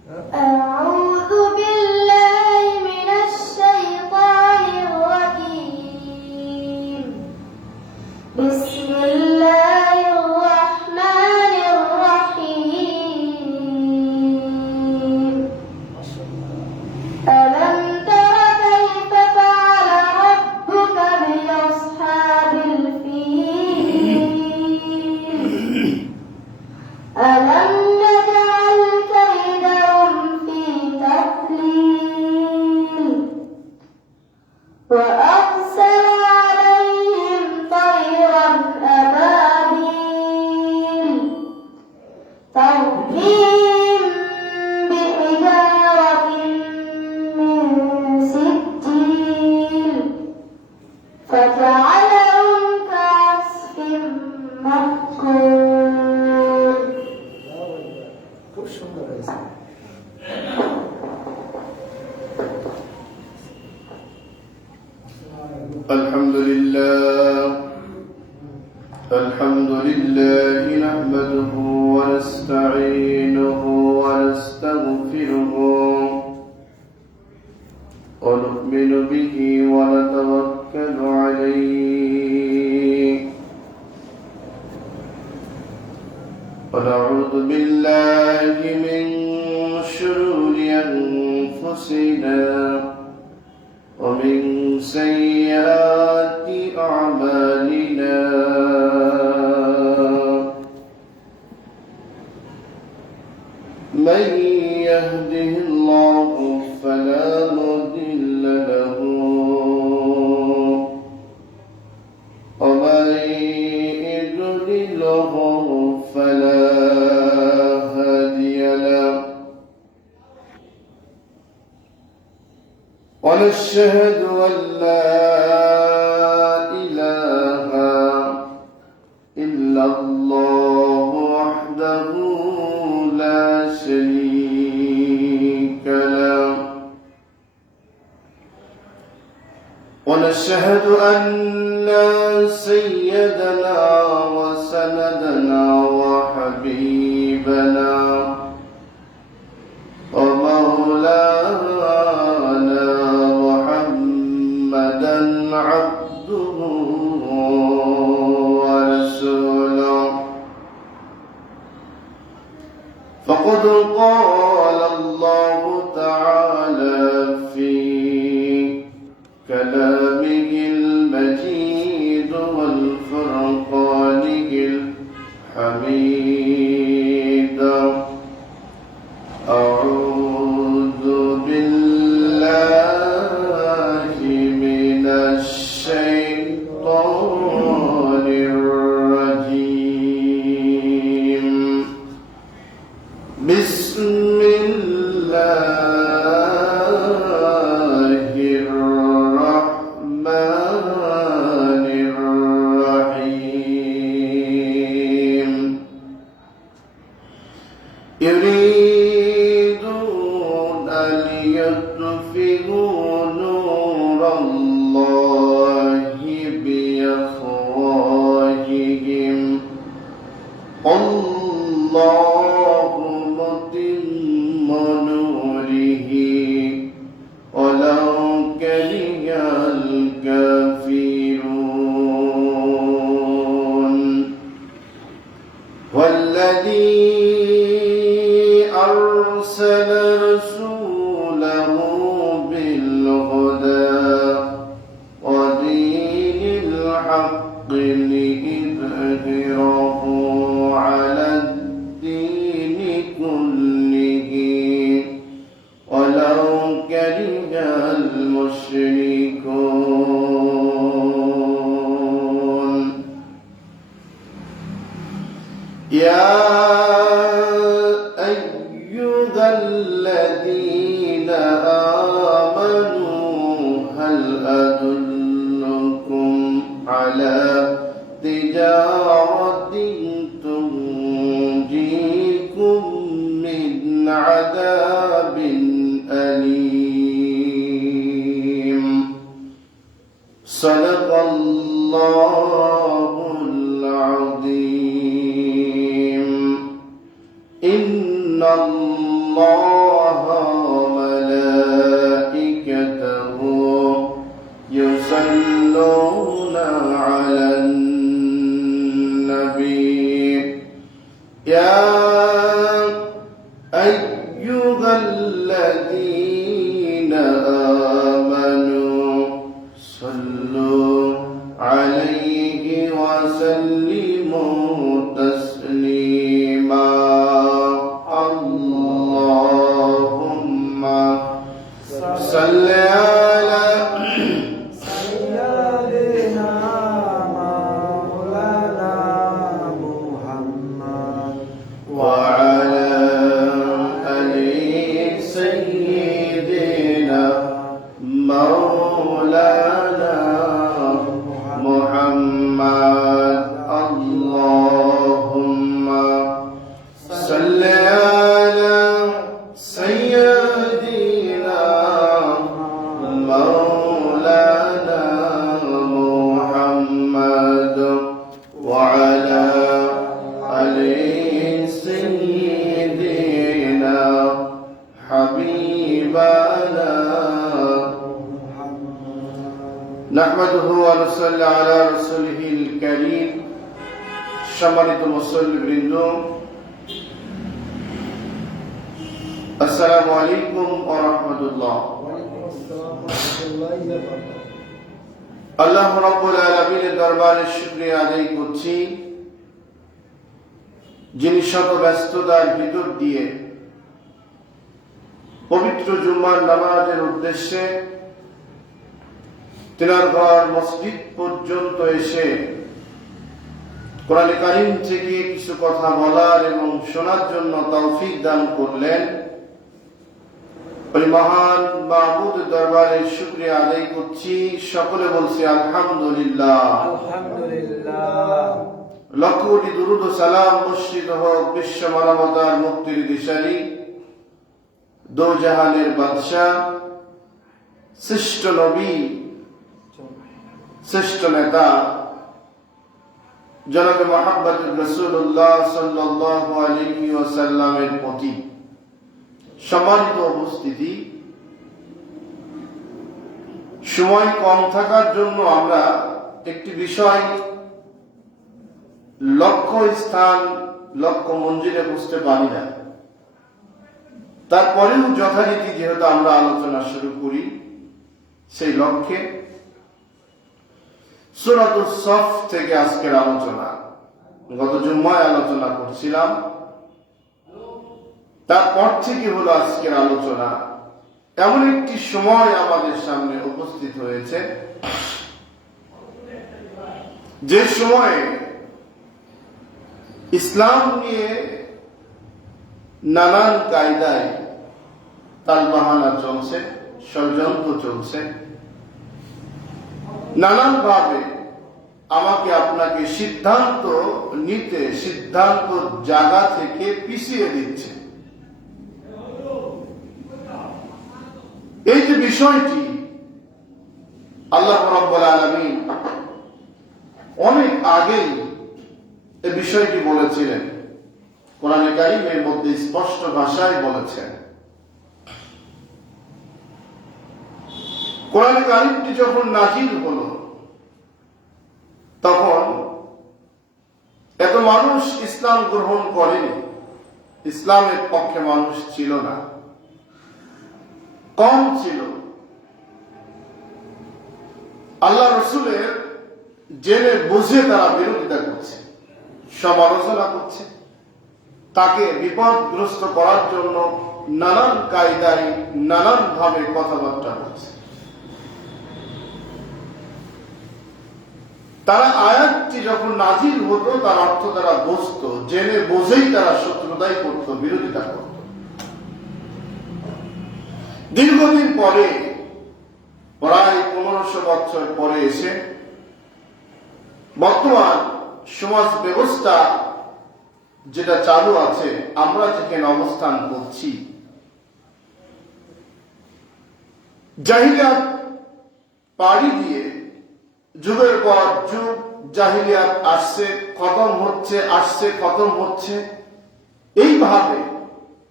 أعوذ بالله من الشيطان الرجيم. بسم الله الرحمن الرحيم. ألم تر كيف فعل ربك بأصحاب الفيل؟ ألم نجعل كيدهم في تضليل وأرسل عليهم طيرا أبابيل ترميهم بحجارة من سجيل فجعلهم كعصف مأكول. খুব সুন্দর হয়েছে। الحمد لله نحمده ونستعينه ونستغفره ونؤمن به ونتوكل عليه ونعوذ بالله من شرور أنفسنا ومن سيئات أعمالنا من يهده الله فلا مضل له ومن يضلله فلا هادي له ونشهد أن لا إله إلا الله وحده لا شريك له ونشهد أن سيدنا وسندنا وحبيبنا ومولانا محمدا عبده ورسوله فقد قال الله تعالى في كلامه المجيد والفرقانه الحميد أعوذ بالله من الشيطان الرجيم بسم الله الرحمن الرحيم يريدون ليطفئوا نور الله بأفواههم الله متم نوره ولو كره الكافرون والذي أرسل رسوله بالهدى ودين الحق ليظهره على الدين كله ولو كره المشركون يا أيها الذين آمنوا هل أدلكم على تجارة تنجيكم من عذاب أليم صدق الله العظيم إن الله الله وملائكته يصلون على النبي يا أيها الذين آمنوا صلوا عليه وسلموا تسليما اللهم صل على سيدنا مولانا محمد وعلى آل سيدنا مولانا محمد اللهم صل على سيدنا مولانا محمد وعلى آل سيدنا حبيبنا نحمده ونصلي على رسوله الكريم সম্মানিত মুসল্লিবৃন্দ আসসালামু আলাইকুম ওয়া রাহমাতুল্লাহ ওয়ালাইকুম আসসালাম ওয়া রাহমাতুল্লাহি ওয়া বারাকাতুহু আল্লাহ রাব্বুল আলামিনের দরবারে শুকরিয়া আদায় করছি যিনি শত ব্যস্ততার ভিতর দিয়ে পবিত্র জুম্মার নামাজের উদ্দেশ্যে তিনার ঘর মসজিদ পর্যন্ত এসে কোরআন কারীম থেকে কিছু কথা বলার এবং শোনার জন্য তৌফিক দান করলেন। ওই মহান মাবুদের দরবারে শুকরিয়া আদায় করছি, সকলে বলছি আলহামদুলিল্লাহ। আলহামদুলিল্লাহ। লক্ষ কোটি দুরূদ ও সালাম বর্ষিত হোক বিশ্ব মানবতার মুক্তির দিশারি দো জাহানের বাদশাহ, শ্রেষ্ঠ নবী, শ্রেষ্ঠ নেতা জনাবে মুহাম্মদুর রাসূলুল্লাহ সাল্লাল্লাহু আলাইহি ওয়াসাল্লামের প্রতি। সম্মানিত উপস্থিতি, সময় কম থাকার জন্য আমরা একটি বিষয় লক্ষ্য স্থান লক্ষ্য মঞ্জিলে বুঝতে পারি না। তারপরেও যথারীতি যেহেতু আমরা আলোচনা শুরু করি সেই লক্ষ্যে সূরাতুস সফ থেকে আজকের আলোচনা। গত জুম্মায় আলোচনা করছিলাম, তারপর থেকে হলো আজকের আলোচনা। এমন একটি সময় আমাদের সামনে উপস্থিত হয়েছে যে সময়ে ইসলাম নিয়ে নানান কায়দায় তালবাহানা চলছে, ষড়যন্ত্র চলছে, নানান ভাবে আমাকে আপনাকে সিদ্ধান্ত নিতে, সিদ্ধান্ত জায়গা থেকে পিছিয়ে দিচ্ছে। এই যে বিষয়টি আল্লাহ রাব্বুল আলামিন অনেক আগেই এই বিষয়টি বলেছিলেন, কোরআন কারীমের মধ্যে স্পষ্ট ভাষায় বলেছেন। কোরআন কারীমটি যখন নাযিল হলো তখন এত মানুষ ইসলাম গ্রহণ করেনি, ইসলামের পক্ষে মানুষ ছিল না, কম ছিল। আল্লাহ রসুলের জেনে বুঝে তারা বিরোধিতা করছে, সমালোচনা করছে, তাকে বিপদগ্রস্ত করার জন্য নানান কায়দায় নানান ভাবে কথাবার্তা বলছে। তারা আয়াতটি যখন নাজিল হতো তার অর্থ তারা বুঝতো, জেনে বুঝেই তারা শত্রুতাই করত, বিরোধিতা করত। দীর্ঘদিন পরে, প্রায় 1500 বছর পরে এসে বর্তমান সমাজ ব্যবস্থা যেটা চালু আছে, আমরা যেখানে অবস্থান করছি, জাহিলিয়াত পাড়ি দিয়ে যুগের পর যুগ জাহিলিয়াত আসছে, খতম হচ্ছে, আসছে, খতম হচ্ছে। এইভাবে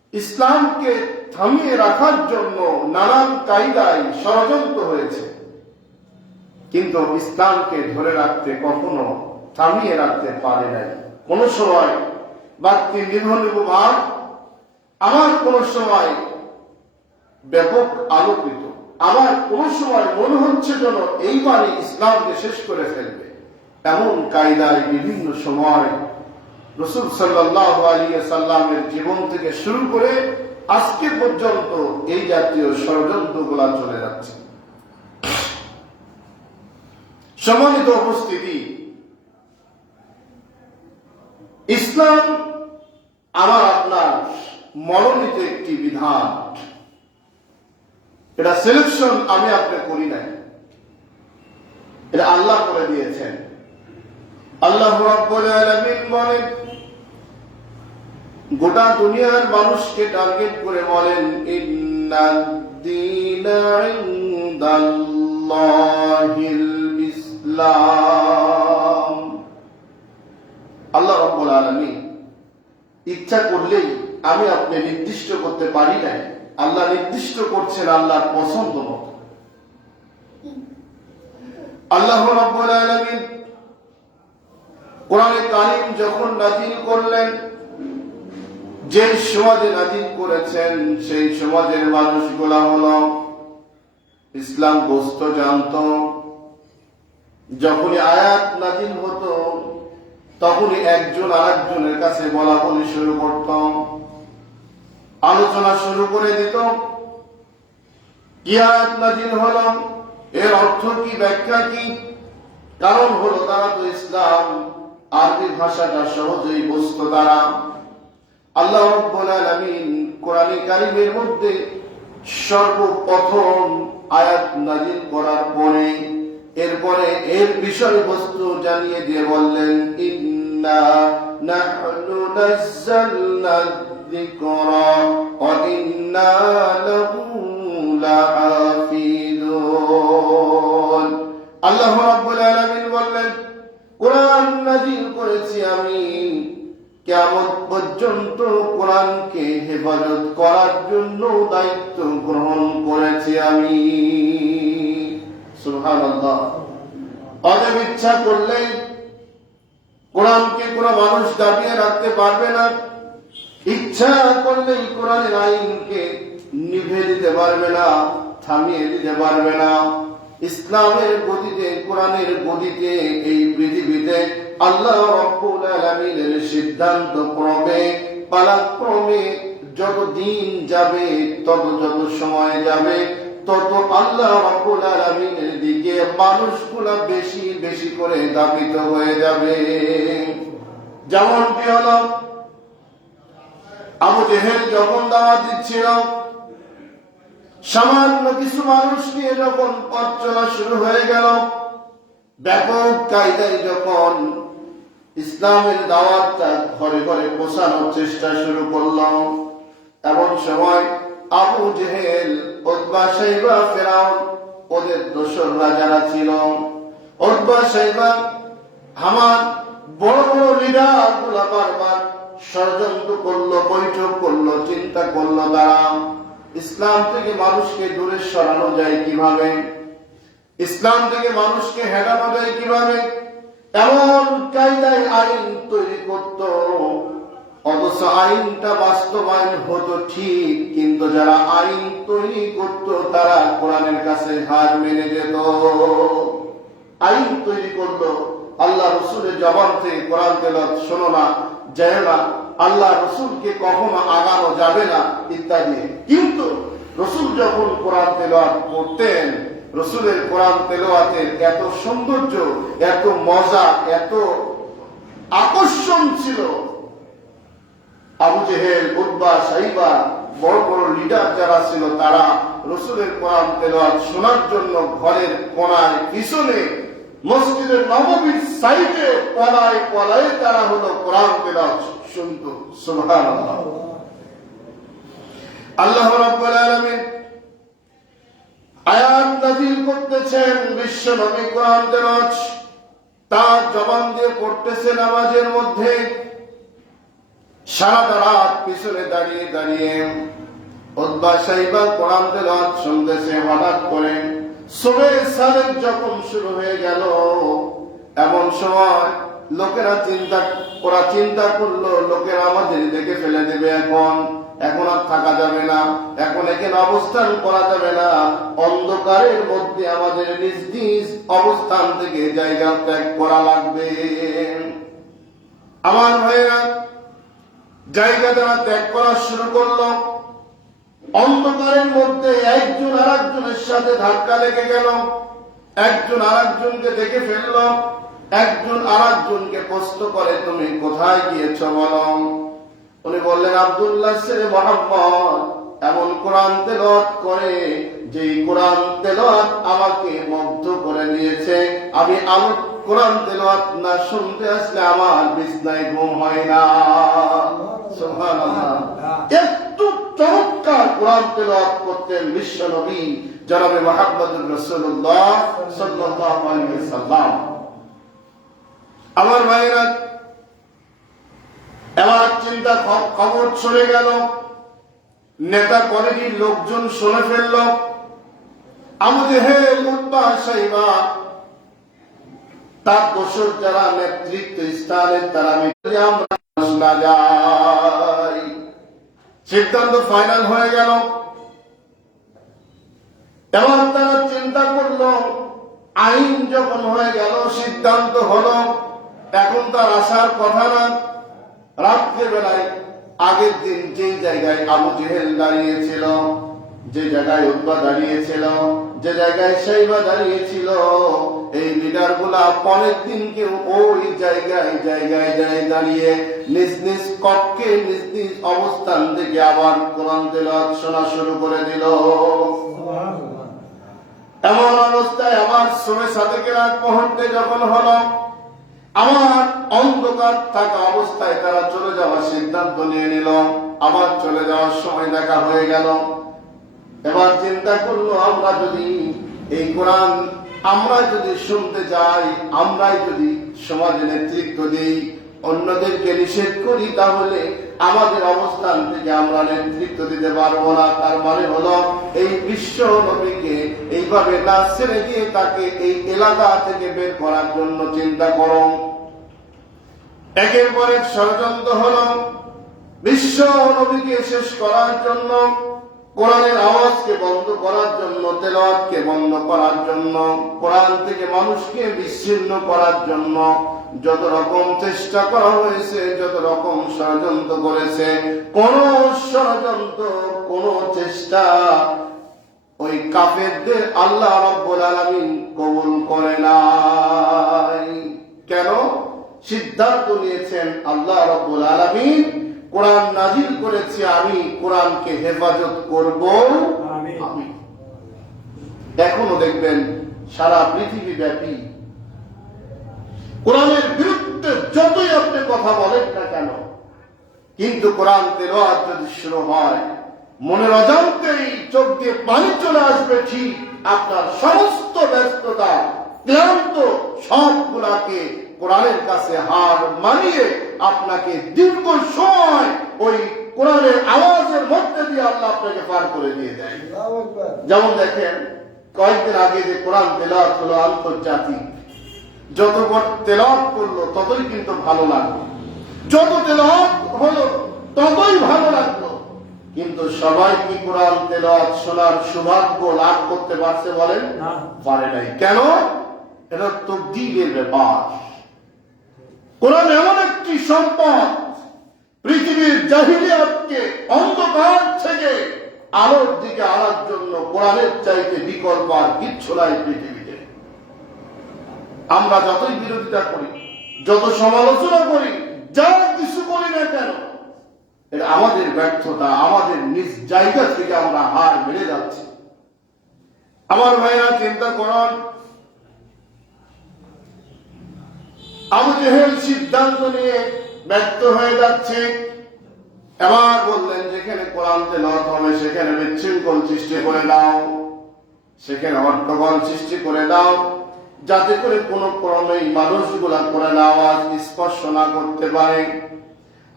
ইসলামকে থামিয়ে রাখার জন্য নানান কায়দায় ষড়যন্ত্র হয়েছে, কিন্তু ইসলামকে ধরে রাখতে কখনো থামিয়ে রাখতে পারে নাই। কোন সময় বাড়তি নির্ভর আমার কোন সময় ব্যাপক আলোকিত, আমার কোন সময় মনে হচ্ছে যেন এইবারই ইসলামকে শেষ করে ফেলবে। এমন কায়দায় বিভিন্ন সময় রাসূল সাল্লাল্লাহু আলাইহি ওয়াসাল্লামের জীবন থেকে শুরু করে আজকে পর্যন্ত এই জাতীয় ষড়যন্ত্রগুলো চলে যাচ্ছে। সম্মানিত উপস্থিতি, ইসলাম আমার আপনার মনোনীত একটি বিধান। এটা সিলেকশন আমি আপনি করি নাই, এটা আল্লাহ করে দিয়েছেন। আল্লাহ রাব্বুল আলামিন বলেন, গোটা দুনিয়ার মানুষকে টার্গেট করে বলেন, ইন্নাদ-দীনা ইনদাল্লাহিল ইসলাম। আল্লাহ রাব্বুল আলামিন ইচ্ছা করলেই আমি আপনি নির্দিষ্ট করতে পারি না, আল্লাহ নির্দিষ্ট করছেন আল্লাহর পছন্দ মতো। আল্লাহ রাব্বুল আলামিন কোরআনে কারীম যখন নাযিল করলেন, যে সমাজে নাযিল করেছেন সেই সমাজের মানুষগুলা হলো ইসলাম বস্তু জানত। যখনই আয়াত নাযিল হতো তখনই একজন আরেকজনের কাছে বলা বলি শুরু করত, আলোচনা শুরু করে দিত। কি আয়াত নাযিল হলো, এর অর্থ কি, ব্যাখ্যা কি? কারণ হলো তারা তো ইসলাম আরবি ভাষাটা সহজেই বুঝত তারা। আল্লাহ রাব্বুল আলামিন কোরআনে কারীমের মধ্যে সর্বপ্রথম আয়াত নাযিল করার পরে এরপরে এর বিষয়বস্তু জানিয়ে দিয়ে বললেন, ইন্না নাহনু নাযালনা যিকরা ওয়া ইন্না লাহু লাহাফিজুন। আল্লাহ রাব্বুল আলামিন বললেন, কোরআন নাযিল করেছি আমি, কিয়ামত পর্যন্ত কোরআনকে হেফাজত করার জন্য দায়িত্ব গ্রহণ করেছি আমি। সুবহানাল্লাহ। অতএব ইচ্ছা করলে কোরআনকে কোন মানুষ দাবিয়ে রাখতে পারবে না, ইচ্ছা করলেই কোরআনের আইনকে নিভে দিতে পারবে না, থামিয়ে দিতে পারবে না। ইসলামের গদিতে, কোরআনের গদিতে এই পৃথিবীতে আল্লাহ রাব্বুল আলামিনের সিদ্ধান্ত ক্রমে পালাক্রমে যত দিন যাবে, যত সময় যাবে, তত আল্লাহ রাব্বুল আলামিনের দিকে মানুষগুলা বেশি বেশি করে ধাবিত হয়ে যাবে। যেমনটি হলো আবু জেহেল যখন দাওয়াত দিচ্ছিল, সামান্য কিছু মানুষ নিয়ে যখন পথ চলা শুরু হয়ে গেল, ব্যাপক কায়দায় যখন ইসলামের দাওয়াতটা ঘরে ঘরে পৌঁছানোর চেষ্টা শুরু করল, এমন সময় আবু জেহেল, উতবা, শাইবা, ফিরআউন, ওদের দোসররা যারা ছিল, উতবা, শাইবা, হামান, বড় বড় লিডার গুলা বারবার ষড়যন্ত্র করলো, বৈঠক করলো, চিন্তা করলো তারা ইসলাম থেকে মানুষকে দূরে সরানো যায় কিভাবে, ইসলাম থেকে মানুষকে হেটানো যায় কিভাবে, এমন কায়দায় আইন তৈরি করত। অথচ আইনটা বাস্তবায়ন হতো ঠিক, কিন্তু যারা আইন তৈরি করত তারা কোরআনের কাছে হার মেনে যেত। আইন তৈরি করলো, আল্লাহ রসুলের জবান থেকে কোরআন তেলাওয়াত শোনো না, যায় না, আল্লাহ রসুলকে কখনো আগানো যাবে না ইত্যাদি। কিন্তু রসুল যখন কোরআন তেলাওয়াত করতেন, রসুলের কোরআন তেলাওয়াতের এত সৌন্দর্য, এত মজা, এত আকর্ষণ ছিল, আবু জেহেল, উতবা, শাইবা, বড় বড় লিডার যারা ছিল তারা রসুলের কোরআন তেলাওয়াত শোনার জন্য ঘরের কোণায়, পিছনে, মসজিদের নববীর সাইডে পলায় পলায় তারা হলো কোরআন তেলাওয়াত শুনত। সুবহানাল্লাহ। আল্লাহ রাব্বুল আলামিন আয়াত নাযিল করতেছেন, বিশ্ব নবী কোরআন তেলাওয়াত তার জবান দিয়ে পড়তেছে নামাজের মধ্যে। সারাটা রাত পিছনে দাঁড়িয়ে দাঁড়িয়ে উতবা সাইবা কোরআন তেলাওয়াত শুনতেছে। হঠাৎ করে সুবহে সাদেক যখন শুরু হয়ে গেল, এমন সময় লোকেরা চিন্তা করলো লোকেরা আমাদের দেখে ফেলে দেবে, এখন আর থাকা যাবে না, এখন এখানে অবস্থান করা যাবে না, অন্ধকারের মধ্যে আমাদের নিজ নিজ অবস্থান থেকে জায়গা ত্যাগ করা লাগবে। আমার ভাইয়েরা, জায়গা তারা ত্যাগ করা শুরু করলো। অন্ধকারের মধ্যে একজন আর একজনের সাথে ধাক্কা লেগে গেল, একজন আর একজনকে দেখে ফেলল, একজন আর একজনকে প্রশ্ন করে, তুমি কোথায় গিয়েছ বলো। উনি বললেন, আব্দুল্লাহ ছেলে মুহাম্মদ এমন কোরআন তেলাওয়াত করে যে কোরআন তেলাওয়াত আমাকে মুগ্ধ করে দিয়েছে। আমি কোরআন তেলাওয়াত না শুনতে আসলে আমার বিছনায় ঘুম হয় না। সুবহানাল্লাহ। একটু চমৎকার কোরআন তেলাওয়াত করতেন বিশ্ব নবী জনাবে মুহাম্মদুর রাসূলুল্লাহ সাল্লাল্লাহু আলাইহি ওয়াসাল্লাম। আমার ভাইরা, এবার চিন্তা খবর চলে গেল, নেতা কমিটির লোকজন শুনে ফেলল। আবু জেহেল, উতবা, সাইবা তার দোসর যারা নেতৃত্ব স্থানে তারা আমরা না যাই। সিদ্ধান্ত ফাইনাল হয়ে গেল। এবার তারা চিন্তা করলো, আইন যখন হয়ে গেল, সিদ্ধান্ত হলো, এখন তার আসার কথা না। রাত্রে বেলায় আগের দিন যে জায়গায় আবু জেহেল দাঁড়িয়েছিল, যে জায়গায় উতবা দাঁড়িয়েছিল, যে জায়গায় সাইবা দাঁড়িয়েছিল, এই লিডার গুলা পরের দিনকে ওই জায়গায় দাঁড়িয়ে নিজ নিজ কক্ষে নিজ নিজ অবস্থান থেকে আবার কোরআন তেলাওয়াত শোনা শুরু করে দিল। এমন অবস্থায় আমার সুবহে সাদেকের আগ মুহূর্তে যখন হলো, আমার অন্ধকার থাকা অবস্থায় তারা চলে যাওয়ার সিদ্ধান্ত নিয়ে নিল। আবার চলে যাওয়ার সময় দেখা হয়ে গেল। এবার চিন্তা করলো, আমরা যদি এই কোরআন আমরা যদি শুনতে যাই, আমরাই যদি সমাজে নেতৃত্ব দিই, অন্যদেরকে নিষেধ করি, তাহলে আমাদের অবস্থান থেকে আমরা নেতৃত্ব দিতে পারবো না। তার মানে হলো এই বিশ্ব নবীকে এইভাবে না ছেড়ে দিয়ে তাকে এই এলাকা থেকে বের করার জন্য চিন্তা করো। একের পর এক ষড়যন্ত্র হলো বিশ্ব নবীকে শেষ করার জন্য, কোরআনের আওয়াজকে বন্ধ করার জন্য, তেলাওয়াতকে বন্ধ করার জন্য, কোরআন থেকে মানুষকে বিচ্ছিন্ন করার জন্য যত রকম চেষ্টা করা হয়েছে, যত রকম ষড়যন্ত্র করেছে, কোন ষড়যন্ত্র, কোন চেষ্টা ওই কাফেরদের আল্লাহ রাব্বুল আলামিন কবুল করে নাই। কেন? সিদ্ধান্ত নিয়েছেন আল্লাহ রাব্বুল আলামিন কোরআন নাজিল করেছে, আমি কোরআনকে হেফাজত করব। আমি এখনো দেখবেন সারা পৃথিবী ব্যাপী কোরআনের বিরুদ্ধে যতই আপনি কথা বলেন না কেন, কিন্তু কোরআন তেলাওয়াত যদি শুরু হয়, মনের অজান্তেই চোখ দিয়ে পানি চলে আসবে। ঠিক আপনার সমস্ত ব্যস্ততা, ক্লান্ত সবগুলাকে কোরআনের কাছে হার মানিয়ে আপনাকে দীর্ঘ সময় ওই কোরআনের আওয়াজের মধ্যে দিয়ে আল্লাহ আপনাকে পার করে দিয়ে দেয়। যেমন দেখেন, কয়েকদিন আগে যে কোরআন তেলাওয়াত হলো আন্তর্জাতিক, যত তেলাওয়াত করলো ততই কিন্তু ভালো লাগলো, যত তেলাওয়াত হলো ততই ভালো লাগলো। কিন্তু সবাই কি কোরআন তেলাওয়াত শোনার সৌভাগ্য লাভ করতে পারছে বলেন? পারে নাই। কেন? এটা তাকদীরের ব্যাপার। কোরআন এমন একটি সম্পদ, পৃথিবীর জাহিলিয়াতকে অন্ধকার থেকে আলোর দিকে আনার জন্য কোরআনের চাইতে বিকল্প আর কিচ্ছু নাই পৃথিবীতে। আমরা যতই বিরোধিতা করি, যত সমালোচনা করি, যা কিছু করি না কেন, এটা আমাদের ব্যর্থতা, আমাদের নিজ জায়গা থেকে আমরা হার মেরে যাচ্ছি। আমার ভাইরা, চিন্তা করেন, আবু জেহেল সিদ্ধান্ত নিয়ে ব্যর্থ হয়ে যাচ্ছে। এবার বললেন, যেখানে কোরআন তেলাওয়াত হবে সেখানে বিশৃঙ্খল সৃষ্টি করে দাও, সেখানে হট্টগোল সৃষ্টি করে দাও, যাতে করে কোন ক্রমেই মানুষগুলা কোরআন আওয়াজ স্পর্শ না করতে পারে।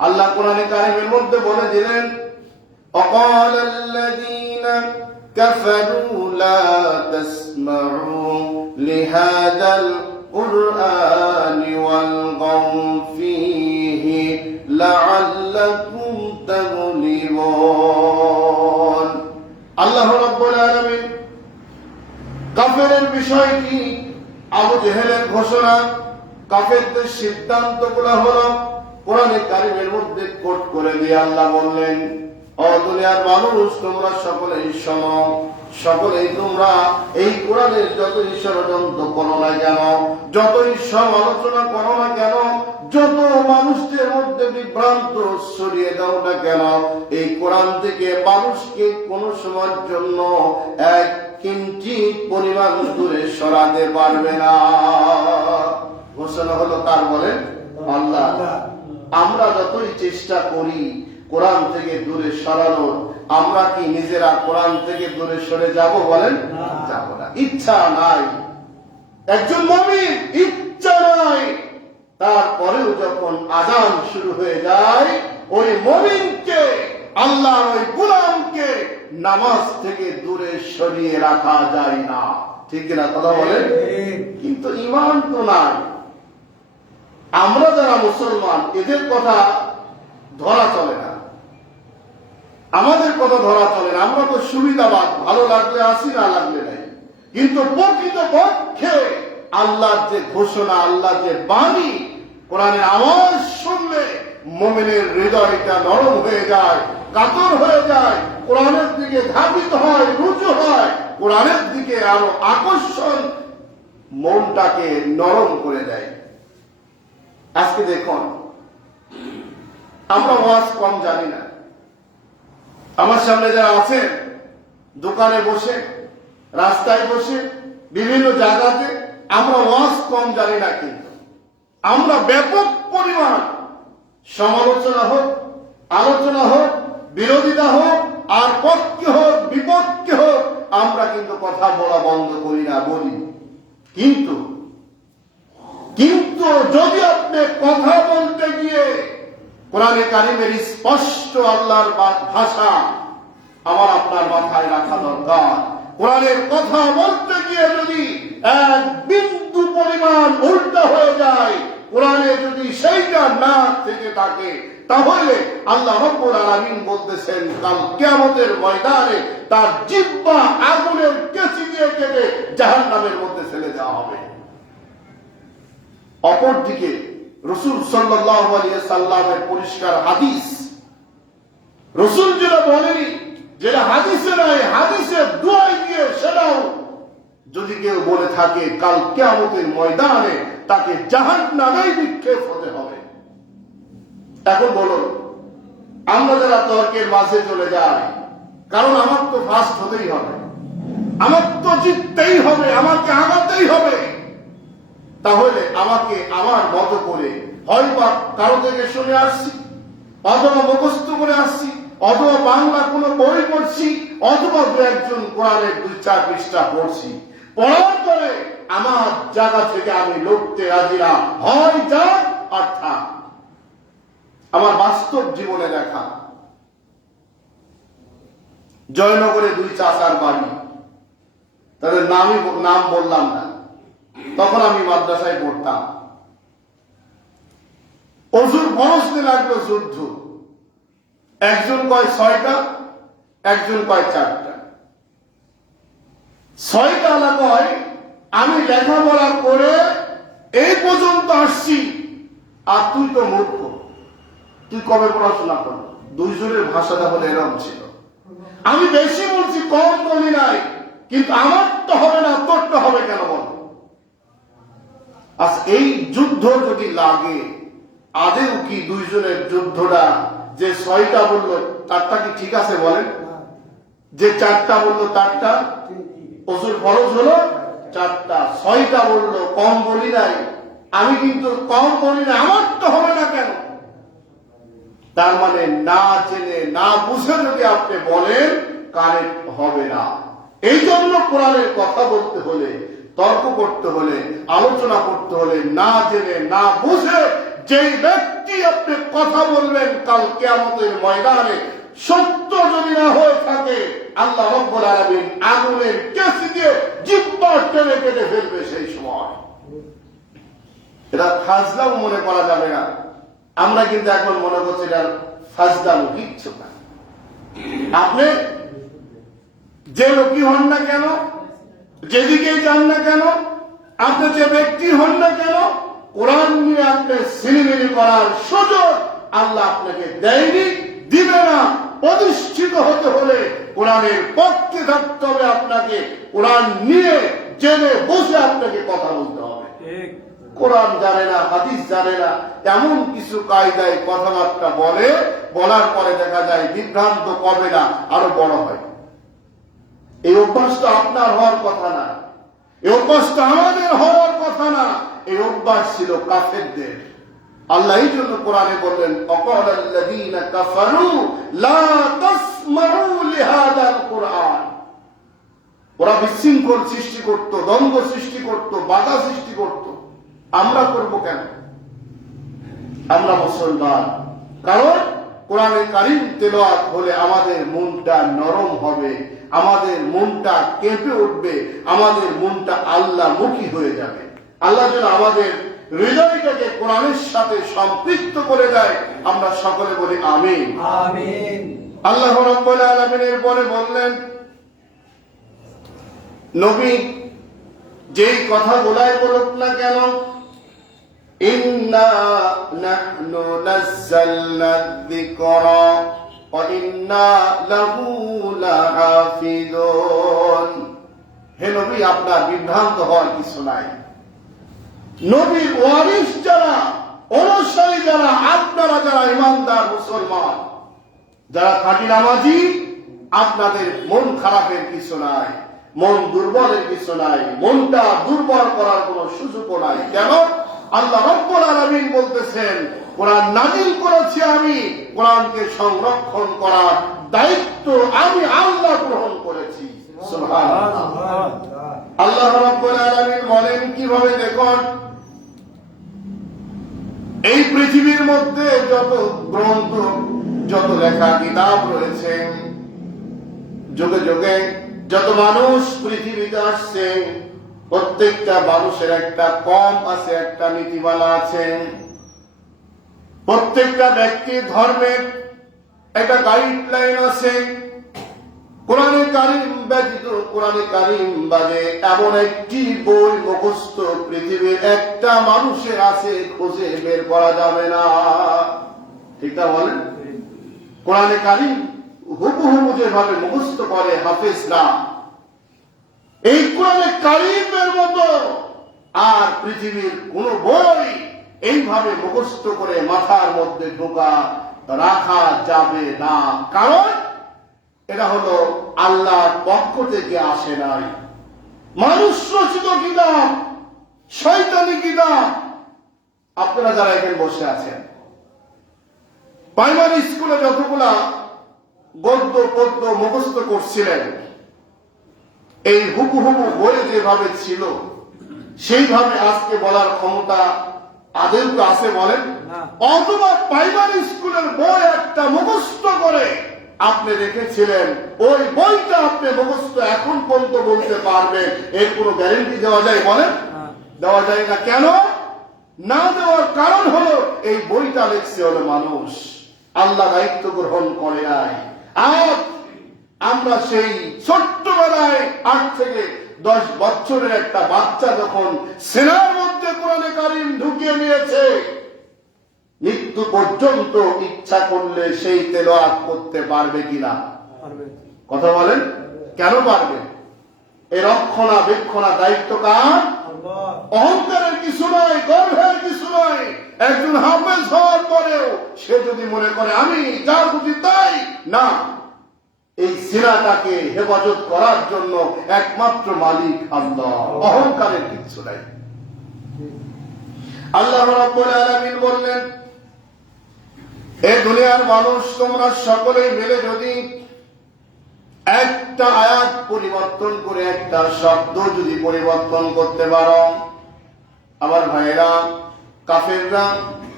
আল্লাহ কোরআনে কারিমের মধ্যে বলে দিলেন, وقال الذين كفروا لا تسمعوا لهذا القرآن والغوا فيه لعلكم تغلبون। আল্লাহ রাব্বুল আলামিন কাফেরের বিষয়টি, আবু জেহেলের ঘোষণা, কাফেরদের সিদ্ধান্তগুলো হলো কোরআনে কারিমের মধ্যে কোট করে দিয়ে আল্লাহ বললেন, ও দুনিয়ার মানুষ, তোমরা সকলেই শোনো, সকলেই তোমরা এই কোরআনের যতই ষড়যন্ত্র করো না কেন, যতই সমালোচনা করো না কেন, যত মানুষদের মধ্যে বিভ্রান্ত ছড়িয়ে দাও না কেন, এই কোরআন থেকে মানুষকে কোনো সময়ের জন্য এক কিঞ্চিত পরিমাণ দূরে সরাতে পারবে না। ঘোষণা হলো কার? বলেন আল্লাহ। আমরা যতই চেষ্টা করি কোরআন থেকে দূরে সরানোর, আমরা কি নিজেরা কোরআন থেকে দূরে সরে যাব? বলেন যাব না। ইচ্ছা নাই, একজন মুমিন ইচ্ছা নাই, তারপরেও যখন আযান শুরু হয়ে যায়, ওই মুমিনকে, আল্লাহর ওই গোলামকে নামাজ থেকে দূরে সরিয়ে রাখা যায় না। ঠিক না কথা বলেন? কিন্তু ঈমান তো নাই। আমরা যারা মুসলমান, এদের কথা ধরা চলে না, আমাদের কথা ধরা চলে না। আমরা তো সুবিধাবাদ, ভালো লাগলে আসি, না লাগলে নাই। কিন্তু প্রকৃত পক্ষে আল্লাহর যে ঘোষণা, আল্লাহর যে বাণী, কোরআনের আওয়াজ শুনলে মুমিনের হৃদয়টা নরম হয়ে যায়, কাতর হয়ে যায়, কোরআনের দিকে ধাবিত হয়, রুজু হয়, কোরআনের দিকে আরো আকর্ষণ মনটাকে নরম করে দেয়। আজকে দেখুন, আমরা ওয়াজ কম জানি না। আমার সামনে যারা আছেন, দোকানে বসে, রাস্তায় বসে, বিভিন্ন জায়গাতে, আমরা ওয়াজ কম জানি না, কিন্তু আমরা ব্যাপক পরিমাণ সমালোচনা হোক, আলোচনা হোক, বিরোধিতা হোক, আর পক্ষে হোক, বিপক্ষে হোক, আমরা কিন্তু কথা বলা বন্ধ করি না, বলি। কিন্তু যদি আপনি কথা বলতে গিয়ে কোরআনে কারিমের স্পষ্ট আল্লাহর ভাষা আমার আপনার মাথায় রাখা দরকার। কোরআনের কথা বলতে গিয়ে যদি এক বিন্দু পরিমাণ উল্টা হয়ে যায়, কোরআনে যদি সেইটা না থেকে থাকে, তাহলে আল্লাহ রাব্বুল আলামিন বলতেছেন, কাল কিয়ামতের ময়দানে তার জিহ্বা আগুনের কেচি দিয়ে কেটে জাহান্নামের মধ্যে ফেলে দেওয়া হবে। অপরদিকে রাসূল সাল্লাল্লাহু আলাইহি সাল্লামের পরিষ্কার হাদিস, রাসূল যেটা বলেনি, যেটা হাদিসে নাই, হাদিসের দোয়াই দিয়ে সেটাও যদি কেউ বলে থাকে, কাল কিয়ামতের ময়দানে তাকে জাহান্নামে নিক্ষেপ হতে হবে। এখন বলুন, আমরা যারা তর্কের মাঝে চলে যাই, কারণ আমার তো ফার্স্ট হতেই হবে, আমার তো জিততেই হবে, আমাকে আগাতেই হবে, তাহলে আমাকে আমার মতো করে হয়তো কারো থেকে শুনে আসছি, অথবা মুখস্থ করে আসছি, অথবা বাংলা কোনো বই পড়ছি, অথবা দু একজন কোরআনের 2-4 পৃষ্ঠা পড়ছি, পড়ার পরে আমার জায়গা থেকে আমি লড়তে রাজি না, হয় যাক আর থাক। আমার বাস্তব জীবনে দেখা, জয়নগরে 2 চাচার বাড়ি, তাদের নাম বললাম না, তখন আমি মাদ্রাসায় পড়তাম। অজুর ফরজ দিন লাগলো যুদ্ধ, একজন কয় 6টা, একজন কয় 4টা। 6টা আলা কয়, আমি লেখাপড়া করে এই পর্যন্ত আসছি, আর তুই তো মূর্খ, তুই কবে পড়াশোনা কর? 2 জনের ভাষাটা হলে এরকম ছিল। আমি বেশি বলছি, কম বলি নাই, কিন্তু আমার তো হবে না, তোর তো হবে কেন বল? আজ এই যুদ্ধ যদি লাগে, আদেও কি 2 জনের যুদ্ধটা, যে 6টা বললো তারটা কি ঠিক আছে বলেন? যে 4টা বললো তারটা ওজুর ফরজ হলো 4টা, 6টা বললো, কম বলি নাই, আমি কিন্তু কম বলি না, আমার তো হবে না কেন? তার মানে না জেনে না বুঝে যদি আপনি বলেন, কারেক্ট হবে না। এই জন্য কোরআনের কথা বলতে হলে, তর্ক করতে হলে, আলোচনা করতে হলে, না জেনে না বুঝে যেই ব্যক্তি ব্যক্তি আপনি কথা বলবেন কাল কিয়ামতের ময়দানে, সত্য যদি না হয়ে থাকে আল্লাহ রাব্বুল আলামিন আগুনের কেসি দিয়ে জিহ্বা টেনে কেটে ফেলবে সেই সময়। এটা ফাজলাম মনে করা যাবে না। আমরা কিন্তু এখন মনে করছি এটা ফাজলাম কিচ্ছু না। আপনি যে লোকই হন না কেন, যেদিকে যান না কেন, আপনি যে ব্যক্তি হন না কেন, কোরআন নিয়ে আপনি সিনেমিনি করার সুযোগ আল্লাহ আপনাকে দেয়নি, দিবে না। প্রতিষ্ঠিত হতে হলে কোরআনের পক্ষে থাকতে হবে, আপনাকে কোরআন নিয়ে জেনে বসে আপনাকে কথা বলতে হবে। কোরআন জানে না, হাদিস জানে না, এমন কিছু কায়দায় কথাবার্তা বলে, বলার পরে দেখা যায় বিভ্রান্ত করবে না, আরো বড় হয়। এই অভ্যাসটা আপনার হওয়ার কথা না, এই অভ্যাসটা আমাদের হওয়ার কথা না। এই অভ্যাস ছিল কাফেরদের। আল্লাহ এই জন্য কোরআনে বললেন, অকালাল্লাযীনা কাফারু লা তাসমাউ লিহাদাল কুরআন। ওরা বিশৃঙ্খল সৃষ্টি করত, দ্বন্দ্ব সৃষ্টি করত, বাধা সৃষ্টি করত। আমরা করব কেন? আমরা মুসলমান। কারণ কোরআনে কারীম তেলাওয়াত হলে আমাদের মনটা নরম হবে, আমাদের মনটা কেঁপে উঠবে, আমাদের মনটা আল্লাহমুখী হয়ে যাবে। আল্লাহ যেন আমাদের হৃদয়টাকে কোরআনের সাথে সম্পৃক্ত করে দেয়। আমরা সকলে বলি আমিন, আমিন। আল্লাহ রাব্বুল আলামিনের পরে বললেন, নবী যেই কথা বলাই বলুক না কেন, ইন্না নাহনু নাযালনা যিকরা ওয়া ইন্না লাহু লাহাফিজুন। হে নবী, আপনার বিভ্রান্ত হওয়ার কিছু নাই। নবীর ওয়ারিস যারা, অনুসারী যারা, আপনারা যারা ইমানদার মুসলমান, যারা খাঁটি নামাজি, আপনাদের মন খারাপের কিছু নাই, মন দুর্বলের কিছু নাই, মনটা দুর্বল করার কোন সুযোগও নাই। কেন? আল্লাহ রাব্বুল আলামিন বলতেছেন, কোরআন নাযিল করেছি আমি, কোরআনকে সংরক্ষণ করার দায়িত্ব আমি আল্লাহ গ্রহণ করেছি। সুবহানাল্লাহ। আল্লাহ রাব্বুল আলামিন বলেন কিভাবে? দেখুন, এই পৃথিবীর মধ্যে যত গ্রন্থ, যত লেখা কিতাব রয়েছে, যুগে যুগে যত মানুষ পৃথিবীতে আসছে, প্রত্যেকটা মানুষের একটা কম আছে, একটা নীতিমালা আছে। প্রত্যেকটা ব্যক্তির ধর্মের একটা গাইডলাইন আছে। কোরআনে কারীম ব্যতীত, কোরআনে কারীম বাদে এমন একটি বই মুখস্থ পৃথিবীর একটা মানুষের আছে, খুঁজে বের করা যাবে না। ঠিক না বলেন? কোরআনে কারীম হুবহু যেভাবে মুখস্থ করে হাফেজরা, এই কোরআনে কারীমের মতো আর পৃথিবীর কোন বই এইভাবে মুখস্থ করে মাথার মধ্যে ঢোকা রাখা যাবে না। কারণ এটা হলো আল্লাহর পক্ষ থেকে আসে নাই, মানুষ রচিত কিতাব, শয়তানি কিতাব। আপনারা যারা এখানে বসে আছেন, প্রাইমারি স্কুলে যতগুলা গদ্য পদ্য মুখস্থ করছিলেন, এই হুবহু বই যেভাবে ছিল সেইভাবে আজকে বলার ক্ষমতা আদেও তো আছে বলেন? অথবা প্রাইমারি স্কুলের বই একটা মুখস্থ করে আপনি রেখেছিলেন, ওই বইটা আপনি মুখস্থ এখন পর্যন্ত বলতে পারবেন, এর কোনো গ্যারেন্টি দেওয়া যায় বলেন? দেওয়া যায় না। কেন না দেওয়ার কারণ হলো, এই বইটা লিখছে হলো মানুষ, আল্লাহ দায়িত্ব গ্রহণ করে নাই। আজ আমরা সেই ছোট্টবেলায় 8 থেকে 10 বছরের একটা বাচ্চা যখন সিনার মধ্যে কোরআনে কারীম ঢুকিয়ে নিয়েছে, মৃত্যু পর্যন্ত ইচ্ছা করলে সেই তেলাওয়াত করতে পারবে কিনা? কথা বলেন, কেন পারবে? এই রক্ষণাবেক্ষণা দায়িত্ব কার? অহংকারের কিছু নয়, গর্বের কিছু নয়। একজন হাফেজ হওয়ার পরেও সে যদি মনে করে আমি যা খুশি তাই, না, এই সিনাটাকে হেফাজত করার জন্য একমাত্র মালিক আল্লাহ। অহংকারের কিছু নাই। আল্লাহ রাব্বুল আলামিন বললেন, এই দুনিয়ার মানুষ তোমরা সকলেই মিলে যদি একটা আয়াত পরিবর্তন করে, একটা শব্দ যদি পরিবর্তন করতে পারো, আমার ভাইয়েরা, কাফেররা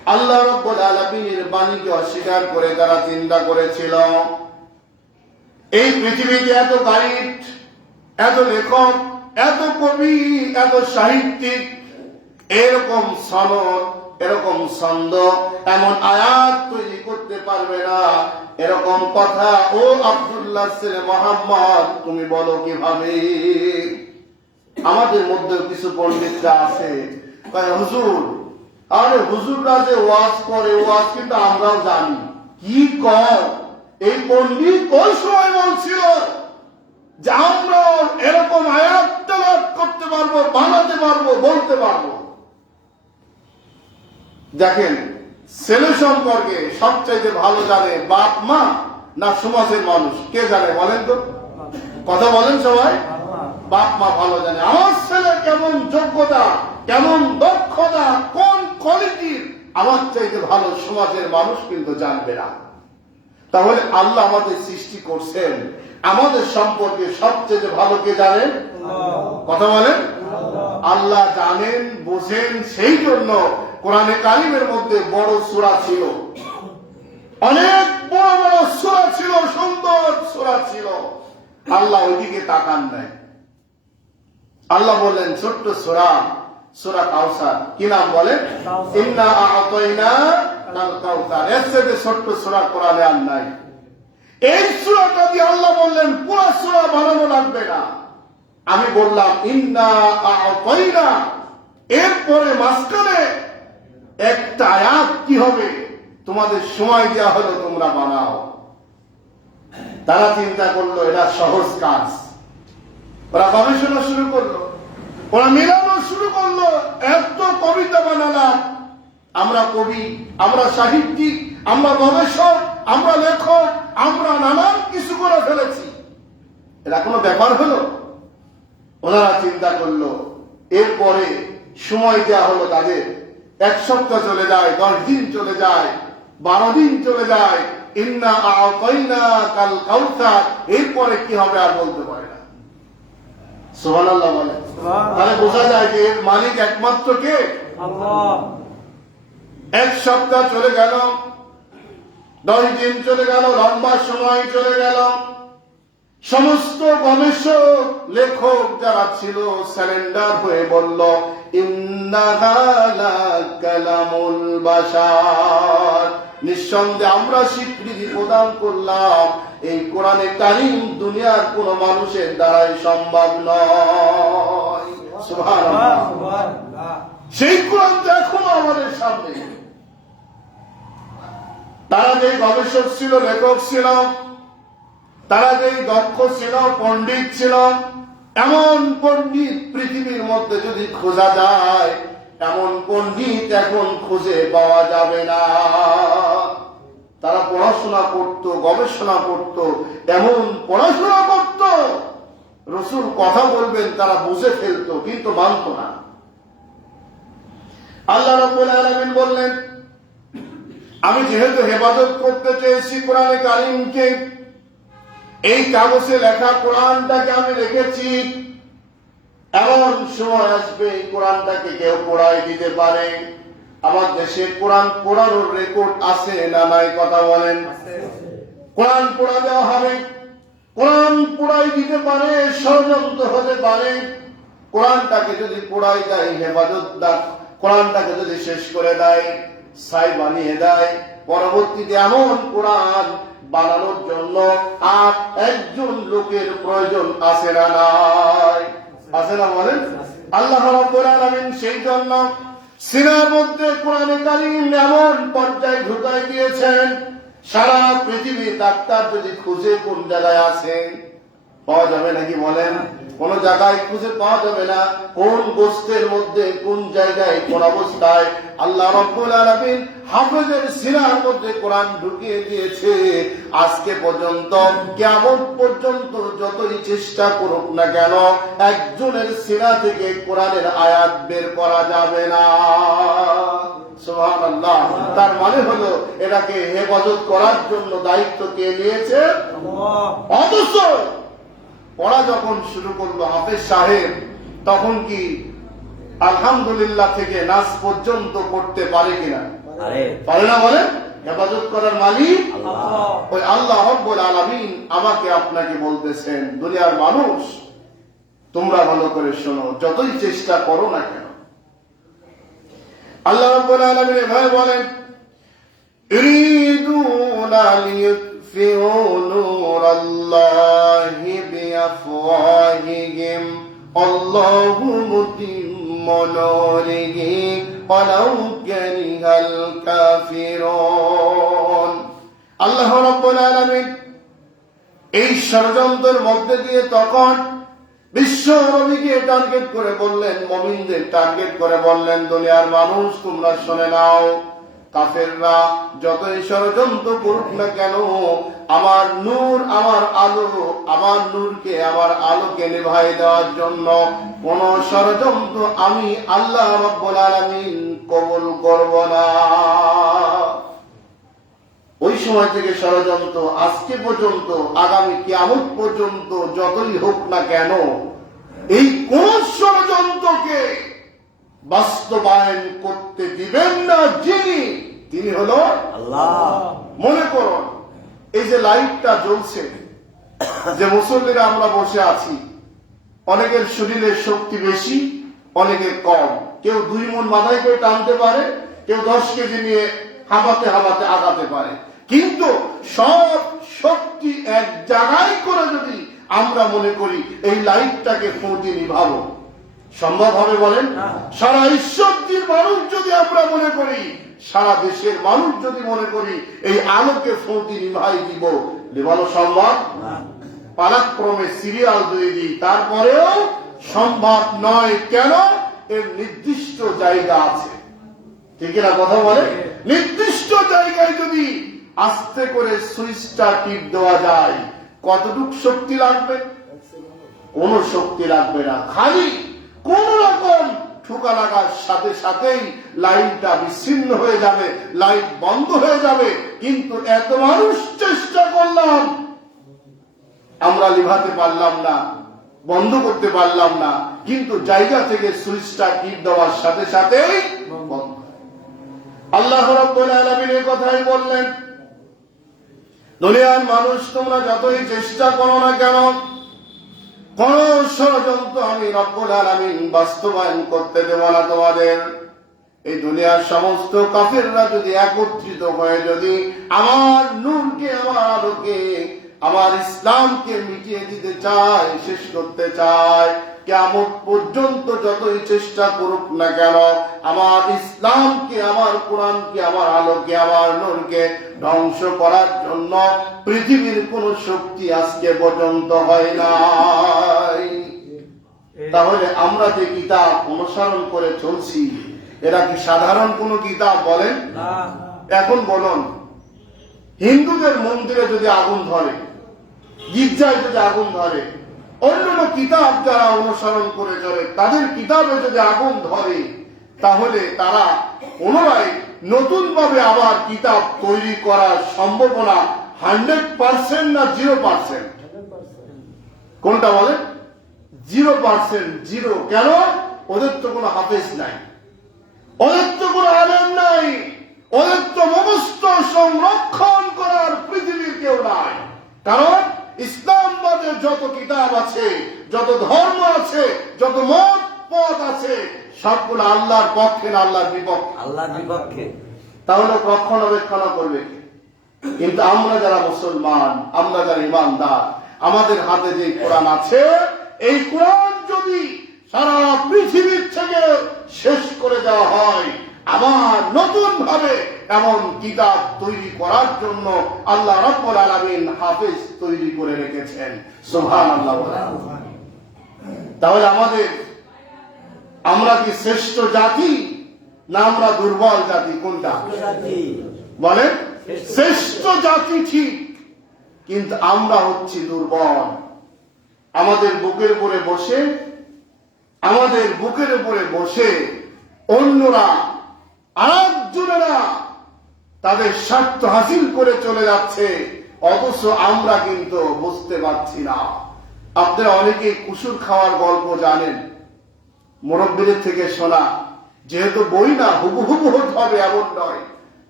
আল্লাহ রাব্বুল আলামিনের বাণীকে অস্বীকার করে তারা চিন্তা করেছিল এই পৃথিবীতে এত গাইড, এত লেখক, এত কবি, এত সাহিত্যিক, এরকম সনদ, এরকম ছন্দ, এমন আয়াত তৈরি করতে পারবে না, এরকম কথা ও আব্দুল্লাহ ছেলে মোহাম্মদ তুমি বলো কিভাবে? আমাদের মধ্যে কিছু পণ্ডিতরা আছে কয় হুজুর, আরে হুজুররা যে ওয়াজ করে ওয়াজ কিন্তু আমরাও জানি। কি কর? এই পণ্ডিত ওই সময় বলছিল যে আমরা এরকম আয়াত তেলাওয়াত করতে পারবো, বানাতে পারবো, বলতে পারবো। দেখেন, ছেলে সম্পর্কে সবচাইতে ভালো জানে বাপ মা না সমাজের মানুষ? কে জানে বলেন তো? কথা বলেন সবাই। বাপ মা ভালো জানে আমার ছেলে কেমন যোগ্যতা, কেমন দক্ষতা, কোন কোয়ালিটির, আমার চাইতে ভালো সমাজের মানুষ কিন্তু জানবে না। তাহলে আল্লাহ আমাদের সৃষ্টি করছেন, আমাদের সম্পর্কে সবচেয়ে ভালো কে জানেন? কথা বলেন। আল্লাহ জানেন, বোঝেন। সেই জন্য কোরআনে কারিমের মধ্যে বড় সূরা ছিল, অনেক বড় বড় সূরা ছিল, সুন্দর সূরা ছিল। আল্লাহ ওইদিকে তাকান নাই। আল্লাহ বললেন ছোট্ট সূরা, সূরা কাউসার। কি নাম বলেন? ইন্না আ'তাইনাকাল কাউসার। এর চেয়ে ছোট্ট সূরা কোরআনে আর নাই। এই সূরাটা দিয়ে আল্লাহ বললেন পুরো সূরা বানানো লাগবে না। আমি বললাম ইন্না আ'তাইনা, এরপরে মাঝখানে একটা আয়াত কি হবে? তোমাদের সময় দেওয়া হলো, তোমরা বানাও। তারা চিন্তা করলো এটা সহজ কাজ। ওরা গবেষণা শুরু করলো, ওরা মেলানো শুরু করলো। এত কবিতা বানালাম, আমরা কবি, আমরা সাহিত্যিক, আমরা গবেষক, আমরা লেখক, আমরা নানান কিছু করে ফেলেছি। এটা কোনো ব্যাপার হলো? ওনারা চিন্তা করলো। এরপরে সময় দেওয়া হলো তাদের। 1 সপ্তাহ চলে যায়, 10 দিন চলে যায়, 12 দিন চলে যায়। ইন্না আ'তাইনাকাল কাউসার, এরপরে কি হবে আর বলতে পারে না। সুবহানাল্লাহ বলে। তাহলে বোঝা যায় যে এর মালিক একমাত্র কে? আল্লাহ। 1 সপ্তাহ চলে গেল, 10 দিন চলে গেল, লম্বা সময় চলে গেল। সমস্ত গবেষক লেখক যারা ছিল সারেন্ডার হয়ে বলল ইন্নাহা লাকালামুল বাশার, নিঃসন্দেহে আমরা স্বীকৃতি প্রদান করলাম এই কোরআনে কারীম দুনিয়ার কোন মানুষের দ্বারাই সম্ভব নয়। সুবহানাল্লাহ। সেই কোরআন তো এখনো আমাদের সামনে। তারা যে গবেষক ছিল, লেখক ছিল, তারা যে দক্ষ ছিল, পণ্ডিত ছিল, এমন পণ্ডিত পৃথিবীর মধ্যে যদি খোঁজা যায়, এমন পণ্ডিত এখন খুঁজে পাওয়া যাবে না। তারা পড়াশোনা করত, গবেষণা করত, এমন পড়াশোনা করত, রাসূল কথা বলবেন তারা বুঝে ফেলতো, কিন্তু মানত না। আল্লাহ রাব্বুল আলামিন বললেন আমি যেহেতু হেফাজত করতে চেয়েছি কোরআনে কারীমকে, এই কাগজে লেখা কোরআনটাকে আমি রেখেছি। এমন সময় আসবে এই কোরআনটাকে কেউ পড়াই দিতে পারে। আমার দেশে কোরআন পড়ানোর রেকর্ড আছে না নাই? কথা বলেন। কোরআন পড়া দেওয়া হবে, কোরআন পড়াই দিতে পারে, ষড়যন্ত্র হতে পারে। কোরআনটাকে যদি পড়াই দেয়, হেফাজত দেয়, কোরআনটাকে যদি শেষ করে দেয়, ছাই বানিয়ে দেয়, পরবর্তীতে এমন কোরআন বানানোর জন্য আর একজন লোকের প্রয়োজন আছে না নাই? আছে না বলেন? আল্লাহ রাব্বুল আলামিন সেই জন্য সিনার মধ্যে কোরআনে কারীম এমন পর্যায়ে ঢুকাই দিয়েছেন, সারা পৃথিবীর ডাক্তার যদি খুঁজে কোন জায়গায় আছে পাওয়া যাবে নাকি বলেন? কোন জায়গায় খুঁজে পাওয়া যাবে না কোন গোস্তের মধ্যে কোন জায়গায় কোন অবস্থায় আল্লাহ রাব্বুল আলামিন হাফেজের সিনার মধ্যে কোরআন ঢুকিয়ে দিয়েছে। আজকে পর্যন্ত, কিয়ামত পর্যন্ত যতই চেষ্টা করুক না কেন, একজনের সিনা থেকে কোরআনের আয়াত বের করা যাবে না। সুবহানাল্লাহ। তার মানে হলো এটাকে হেফাজত করার জন্য দায়িত্ব কে নিয়েছে? আল্লাহ। অথচ পড়া যখন শুরু করলো হাফেজ সাহেব, তখন কি আলহামদুলিল্লাহ থেকে নাস পর্যন্ত করতে পারে কিনা? পারে না বলেন? হেফাজত করার মালিক ওই আল্লাহ রাব্বুল আলামিন আমাকে আপনাকে বলতেছেন, দুনিয়ার মানুষ তোমরা ভালো করে শোনো, যতই চেষ্টা করো না কেন। আল্লাহ রাব্বুল আলামিন এভাবে বলেন, ইউরিদুনা লিইউতফিউ নূরাল্লাহি বিআফওয়াহিহিম আল্লাহু মুতিম্মু নূরিহি ওয়ালাউ কারিহাল কাফিরুন। আল্লাহ রাব্বুল আলামিন এই ষড়যন্ত্রের মধ্যে দিয়ে তখন বিশ্ব নবীকে টার্গেট করে বললেন, মুমিনদের টার্গেট করে বললেন, দুনিয়ার মানুষ তোমরা শুনে নাও, কাফেররা যতই ষড়যন্ত্র করুক না কেন, আমার নূর, আমার আলো, আমার নূরকে, আমার আলোকে নিভাই দেওয়ার জন্য কোন ষড়যন্ত্র আমি আল্লাহ রাব্বুল আলামিন কবুল করব না। ওই সময় থেকে ষড়যন্ত্র আজকে পর্যন্ত, আগামী কিয়ামত পর্যন্ত যতই হোক না কেন, এই কোন ষড়যন্ত্রকে বাস্তবায়ন করতে দিবেন না যিনি, তিনি হলো আল্লাহ। মনে করুন, এই যে লাইটটা জ্বলছে, যে মুসল্লিরা আমরা বসে আছি, অনেকের শরীরের শক্তি বেশি, অনেকের কম। কেউ 2 মণ মাথায় করে টানতে পারে, কেউ 10 কেজি নিয়ে হাঁপাতে হাঁপাতে আগাতে পারে। কিন্তু সব শক্তি এক জায়গায় করে যদি আমরা মনে করি এই লাইটটাকে ফুঁটি নিভাবো, সম্ভব হবে বলেন? সারা ঈশ্বরদীর মানুষ যদি আমরা মনে করি, সারা দেশের মানুষ যদি মনে করি এই আলোকে ফুঁটি নিভাই দিব, নিভানো সম্ভব? পালাক্রমে সিরিয়াল দিয়ে দিই, তারপরেও সম্ভব নয়। কেন? এর নির্দিষ্ট জায়গা আছে, ঠিক না কথা বলে? নির্দিষ্ট জায়গায় যদি আস্তে করে সুইচটা টিপ দেওয়া যায়, কতটুক শক্তি লাগবে? কোন শক্তি লাগবে না, খালি কোন রকম ঠুকা লাগার সাথে সাথেই লাইনটা বিচ্ছিন্ন হয়ে যাবে, লাইট বন্ধ হয়ে যাবে। কিন্তু এত মানুষ চেষ্টা করলাম, আমরা লিভাতে পারলাম না, বন্ধ করতে পারলাম না, কিন্তু জায়গা থেকে সুইচটা টিপ দেওয়ার সাথে সাথেই বন্ধ। আল্লাহ রাব্বুল আলামিন এই কথাই বললেন, দুনিয়ার মানুষ তোমরা যতই চেষ্টা করো না কেন, কোন ষড়যন্ত্র আমি রব্বুল আলামিন বাস্তবায়ন করতে দেব না তোমাদের। এই দুনিয়ার সমস্ত কাফেররা যদি একত্রিত হয়ে যদি আমার নূরকে, আমার আলোকে, আমার ইসলামকে মিটিয়ে দিতে চায়, শেষ করতে চায়, কিয়ামত পর্যন্ত যতই চেষ্টা করুক না কেন, আমার ইসলামকে, আমার কোরআনকে, আমার আলোকে, আমার নূরকে ধ্বংস করার জন্য পৃথিবীর কোন শক্তি আজকে পর্যন্ত হয় নাই। তাহলে আমরা যে কিতাব অনুসরণ করে চলছি, এরা কি সাধারণ কোন কিতাব বলেন? এখন বলুন, হিন্দুদের মন্দিরে যদি আগুন ধরে, গির্জায় যদি আগুন ধরে, অন্যান্য কিতাব যারা অনুসরণ করে চলে তাদের কিতাবে যদি আগুন ধরে, তাহলে তারা পুনরায় নতুন ভাবে আবার কিতাব তৈরি করার সম্ভাবনা 100% না 0%? কোনটা বলে? 0%। 0 কেন? ওদের তো কোনো হাফেজ নাই, ওদের তো কোনো আলেম নাই, ওদের তো মুখস্থ সংরক্ষণ করার পৃথিবীর কেউ নাই। কারণ ইসলামবাদে যত কিতাব আছে, যত ধর্ম আছে, যত মত পথ আছে, সবগুলো আল্লাহর পক্ষে না আল্লাহর বিপক্ষে? আল্লাহর বিপক্ষে। তাহলে রক্ষণাবেক্ষণ করবে কে? কিন্তু আমরা যারা মুসলমান, আমরা যারা ইমানদার, আমাদের হাতে যে কোরআন আছে, এই কোরআন যদি সারা পৃথিবীর থেকে শেষ করে দেওয়া হয়, আবার নতুন ভাবে এমন কিতাব তৈরি করার জন্য আল্লাহ রাব্বুল আলামিন হাফেজ তৈরি করে রেখেছেন। সুবহানাল্লাহ। তাহলে আমরা কি শ্রেষ্ঠ জাতি না আমরা দুর্বল জাতি? কোনটা বলেন? শ্রেষ্ঠ জাতি ঠিক, কিন্তু আমরা হচ্ছি দুর্বল। আমাদের বুকের উপরে বসে অন্যরা, আরেকজনেরা তাদের স্বার্থ হাসিল করে চলে যাচ্ছে, অথচ আমরা কিন্তু বুঝতে পারছি না। আপনারা অনেকে কুসুর খাওয়ার গল্প জানেন, মুরব্বীদের থেকে শোনা, যেহেতু বই না হুবহু হতে হবে এমন নয়।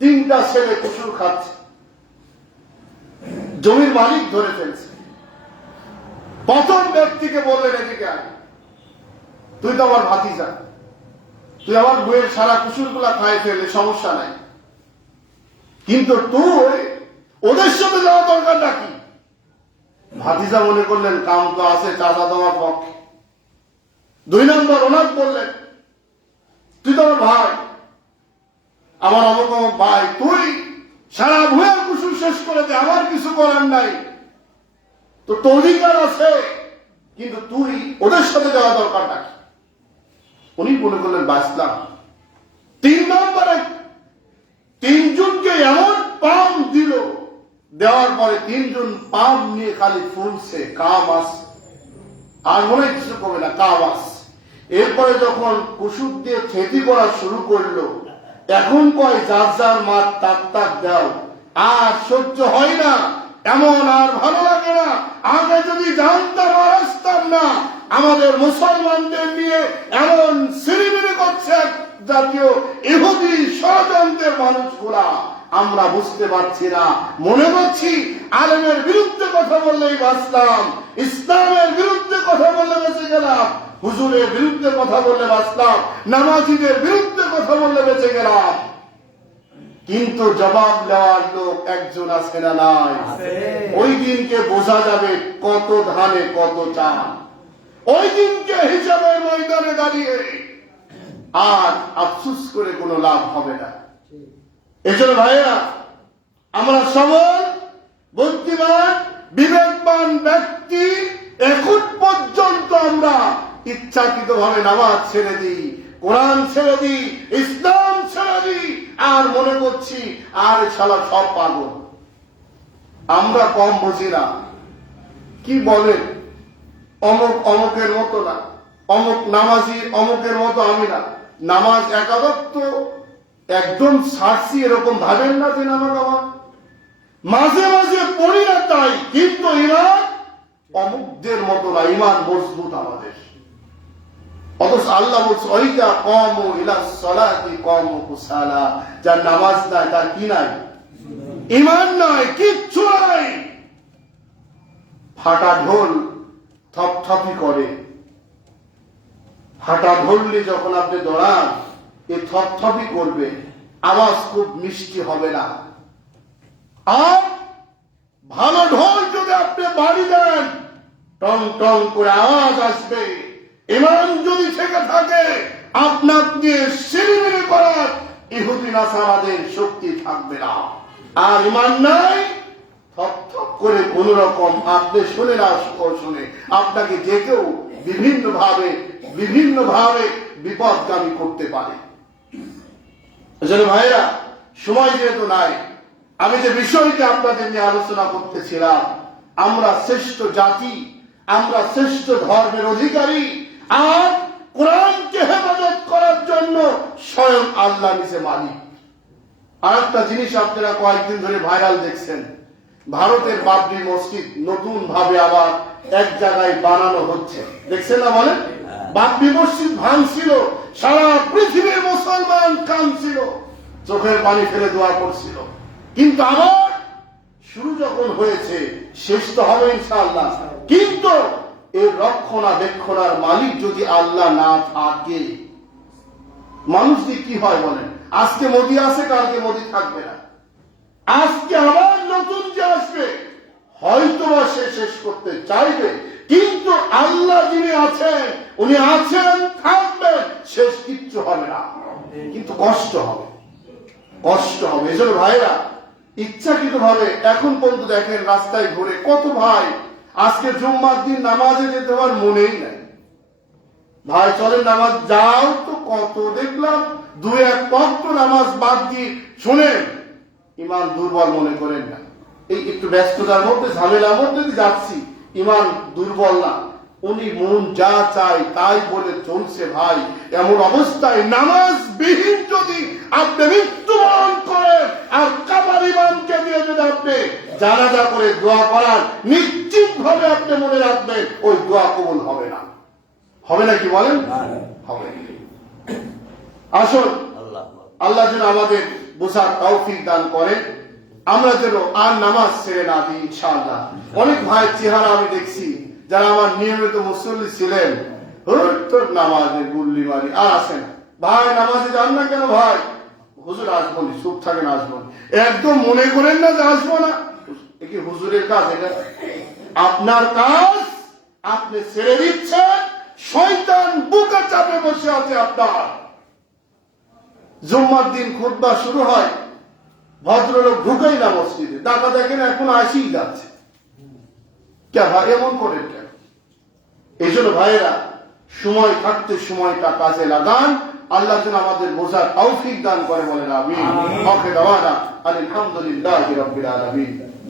তিনটা ছেলে কুসুর খাচ্ছে, জমির মালিক ধরে ফেলছে। প্রথম ব্যক্তিকে বললেন, এদিকে আয়, তুই তো আমার ভাতিজা, তুই আমার বইয়ের সারা কুসুর গুলা খাই ফেলে, সমস্যা নাই, কিন্তু তুই ওদের সাথে যাওয়া দরকার নাকি? ভাতিজা মনে করলেন কাম তো আছে চাচা দেওয়ার পক্ষে। 2 নম্বর ওনার বললেন, তুই তো আমার ভাই, আমার অমুক অমুক ভাই, তুই সারা ভুয়ের কুসুর শেষ করে দে, আমার কিছু করার নাই, তো তোর অধিকার আছে, কিন্তু তুই ওদের সাথে যাওয়া দরকার নাকি? উনি মনে করলেন বাঁচলাম। 3 নম্বরে 3 জনকে এমন পাম দিল, দেওয়ার পরে 3 জন পাম নিয়ে খালি ফুলছে, কাম আসছে, আর মনে হয় কিছু করবে না, কাম আসছে। এরপরে যখন কুসুর দিয়ে খেতি করা শুরু করলো, এখন কয় যার যার মাঠ তাক তাক দাও, আর সহ্য হয় না, এমন আর ভালো লাগে না। আগে যদি জানতাম আর আসতাম না, আমাদের মুসলমানদের নিয়ে এমন সিরিমিরি করছে জাতীয় ইহুদি ষড়যন্ত্রের মানুষগুলা, আমরা বুঝতে পারছি না। মনে করছি আলেমের বিরুদ্ধে কথা বললেই বাঁচলাম, ইসলামের বিরুদ্ধে কথা বললে বেঁচে গেলাম, হুজুরের বিরুদ্ধে কথা বললে বাঁচলাম, নামাজিদের বিরুদ্ধে কথা বললে বেঁচে গেলাম। কিন্তু জবাব দেওয়ার লোক একজন আছে না নাই? ওই দিনকে বোঝা যাবে কত ধানে কত চাল। ওই দিনকে হিসাবের ময়দানে দাঁড়িয়ে আর আফসুস করে কোনো লাভ হবে না। এজন্য ভাইয়া, আমরা সবল, বুদ্ধিমান, বিবেকবান ব্যক্তি এখন পর্যন্ত আমরা ইচ্ছাকৃত ভাবে নামাজ ছেড়ে দিই, কোরআন ছেড়ে দিই, ইসলাম ছেড়ে দিই, আর মনে করছি আর শালা সব পাগল, আমরা কম বুঝি না। কি বলেন, অমুক অমুকের মতো না, অমুক নামাজি অমুকের মতো আমি না, নামাজ একাদত্ব একদম ছাড়ছি এরকম ভাবেন না যে নামাজ আমার মাঝে মাঝে পড়ি না তাই, কিন্তু ইমান অমুকদের মতো না, ইমান মজবুত আমাদের। অথচ আল্লাহ বলছে ওইটা কম ইলা সালাতি কম কুসালা, যার নামাজ নাই তার কি নাই? ইমান নাই, কিচ্ছু নাই। ফাটা ঢোল থপথপি করে, ফাটা ঢোল যখন আপনি দৌড়ান, এ থপথপি করবে, আওয়াজ খুব মিষ্টি হবে না। আর ভালো ঢোল যদি আপনি বাড়ি দেন, টং টং করে আওয়াজ আসবে। ইমান যদি থেকে থাকে, আপনার দিয়ে সিরিমিরি করার ইহুদি নাসারাদের শক্তি থাকবে না। আর ইমান নাই, থপ থপ করে কোন রকম আপনি শুনে না শুনে আপনাকে যে কেউ বিভিন্ন ভাবে বিপদগামী করতে পারে। এজন্য ভাইরা, সময় যেহেতু নাই, আমি যে বিষয়টি আপনাদের নিয়ে আলোচনা করতেছিলাম, আমরা শ্রেষ্ঠ জাতি, আমরা শ্রেষ্ঠ ধর্মের অধিকারী, আর কোরআনকে হেফাজত করার জন্য স্বয়ং আল্লাহ নিজে মালিক। আর একটা জিনিস আপনারা কয়েকদিন ধরে ভাইরাল দেখছেন, ভারতের বাবরি মসজিদ নতুন ভাবে আবার এক জায়গায় বানানো হচ্ছে, দেখছেন না? বলেন, বাবরি মসজিদ ভাঙছিল, সারা পৃথিবীর মুসলমান কাঁদছিল, চোখের পানি ফেলে দোয়া করছিল। কিন্তু আবার শুরু যখন হয়েছে, শেষ তো হবে ইনশাআল্লাহ। কিন্তু এর রক্ষণাবেক্ষণার মালিক যদি আল্লাহ না থাকে, মানুষ দিয়ে কি হয় বলেন? আজকে মোদি আছে, কালকে মোদি থাকবে না। আজকে আবার নতুন যে আসবে, হয়তো বা সে শেষ করতে চাইবে, কিন্তু আল্লাহ যিনি আছেন, উনি আছেন, থাকবেন, শেষ কিচ্ছু হবে না, কিন্তু কষ্ট হবে, কষ্ট হবে। এজন্য ভাইরা, ইচ্ছাকৃত ভাবে এখন পর্যন্ত দেখেন রাস্তায় ঘুরে কত ভাই আজকে জুম্মার দিন নামাজে যেতে আমার মনেই নাই, ভাই চলেন নামাজ যাও, তো কত দেখলাম 2-1 ওয়াক্ত নামাজ বাদ দিয়ে। শুনেন, ইমান দুর্বল মনে করেন না, এই একটু ব্যস্ততার মধ্যে ঝামেলার মধ্যে যাচ্ছি, ইমান দুর্বল না, উনি মন যা চায় তাই বলে চলছে। ভাই, এমন অবস্থায় নামাজ বিহীন যদি আপনি মৃত্যুবরণ করেন, আর কাবার ইমামকে দিয়ে যদি আপনি জানাজা করে দোয়া করার, নিশ্চিত ভাবে আপনি মনে রাখবেন ওই দোয়া কবুল হবে না। হবে না কি বলেন? হবে। আসুন, আল্লাহ যেন আমাদের বোঝার তৌফিক দান করেন। আমরা যেন আর নামাজ ছেড়ে না দিই ইনশাআল্লাহ। অনেক ভাইয়ের চেহারা আমি দেখছি যারা আমার নিয়মিত মুসল্লি ছিলেন, তোর নামাজের গুল্লি মারি আর আসেন ভাই নামাজে যান না কেন ভাই? হুজুর আসবো নি, চুপ থাকেন আসবো নি। একদম মনে করেন না যে আসবো না, এ কি হুজুরের কাজ? এটা আপনার কাজ, আপনি ছেড়ে দিচ্ছেন। শয়তান বুকে চাপে বসে আছে আপনার। জুম্মার দিন খুতবা শুরু হয়, ভদ্রলোক ঢুকেই না মসজিদে, টাকা দেখেন এখন আসেই যাচ্ছে। কে ভাই এমন করেন কেন? এই জন্য ভাইয়েরা, সময় থাকতে সময়টা কাজে লাগান। আল্লাহ যেন আমাদের বোঝার তৌফিক দান করে, বলেন আমিন। আলহামদুলিল্লাহি রাব্বিল আলামিন।